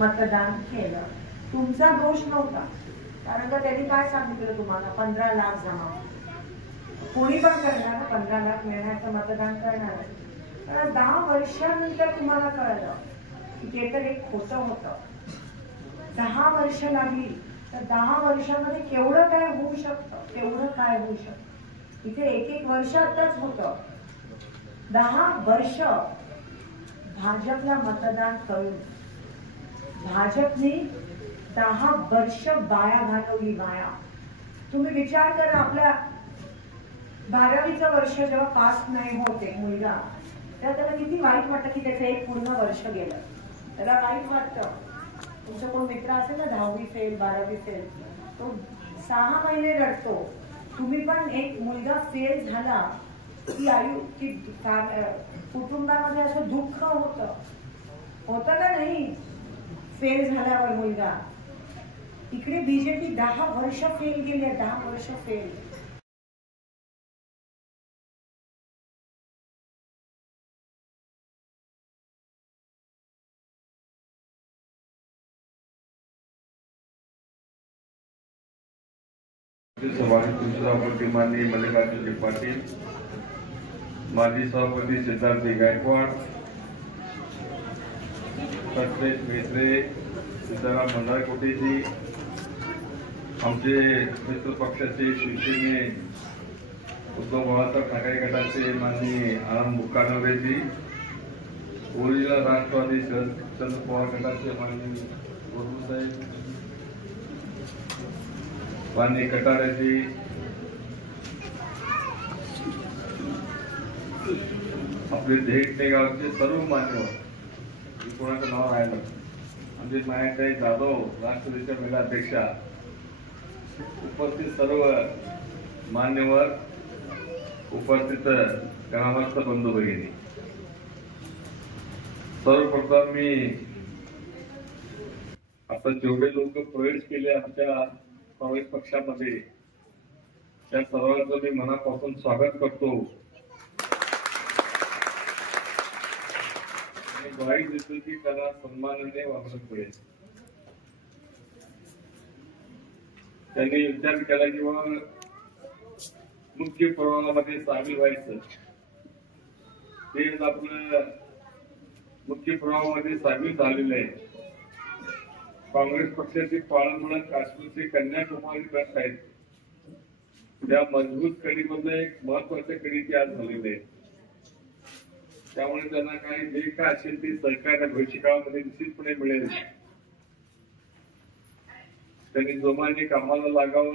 मतदान केलं. तुमचा दोष नव्हता, कारण का त्यांनी काय सांगितलं तुम्हाला, 15 लाख जमा. कोणी पण करणार 15 लाख मिळण्याचं मतदान करणार. कारण 10 वर्षानंतर तुम्हाला कळलं की ते तर एक खोटं होतं. 10 वर्ष लागली तर 10 वर्षामध्ये केवढं काय होऊ शकतं, तेवढं काय होऊ शकतं. इथे एक वर्ष आताच होतं. 10 वर्ष भाजपला मतदान करून भाजपने 10 वर्ष बाया घालवली. बाया, तुम्ही विचार करा, आपल्या 12वीचं वर्ष जेव्हा पास नाही होत एक मुलगा, तेव्हा त्याला किती वाईट वाटतं की त्याचं एक पूर्ण वर्ष गेलं. त्याला वाईट वाटतं. तुमचा कोण मित्र असेल ना 10वी फेल 12वी फेल, तो 6 महिने रडतो. तुम्ही पण एक मुलगा फेल झाला की कुटुंबामध्ये असं दुःख होतं का नाही फेल झाल्यावर मुलगा. इकडे बीजेपी 10 वर्ष फेल गेले. 10 वर्ष फेल. सभापती माननीय मल्लिकार्जुन पाटील, माजी सभापती सिद्धार्थ गायकवाड, कटलेश मेत्रे, सीताराम मंदारकोटेजी, आमचे मित्र पक्षाचे शिवसेने उद्धव बाळासाहेब ठाकरे गटाचे माननीय आनंद मुक्कानवरेजी, ओरिजिनल राष्ट्रवादी शरद पवार गटाचे माननीय साहेब, माननीय कटारेजी, आपले देहटे गावचे सर्व मान्यवर, कोणाचं नाव राहिलं, आमचे मायाताई जाधव राष्ट्रवादीच्या महिला अध्यक्षा, उपस्थित सर्व मान्यवर, उपस्थित ग्रामस्थ बंधू भगिनी, सर्वप्रथम मी आता जेवढे लोक प्रवेश केले आमच्या काँग्रेस पक्षामध्ये त्या सर्वांचं मी मनापासून स्वागत करतो. ग्वाही देतो की त्याला सन्मानाने वागणं पडेल. त्यांनी विचार केला की बाबा मुख्य प्रवाहामध्ये सामील व्हायचं. ते आपलं मुख्य प्रवाहामध्ये सामील झालेलं आहे. काँग्रेस पक्षाचे पाळंमुळं काश्मीरचे कन्याकुमारी बस आहेत. त्या मजबूत कडीमधलं एक महत्वाच्या कडी ते आज झालेले आहेत. त्यामुळे त्यांना काही जे काय असेल ते सरकारच्या भविष्यकाळामध्ये निश्चितपणे मिळेल. त्यांनी जोमाने कामाला लागावं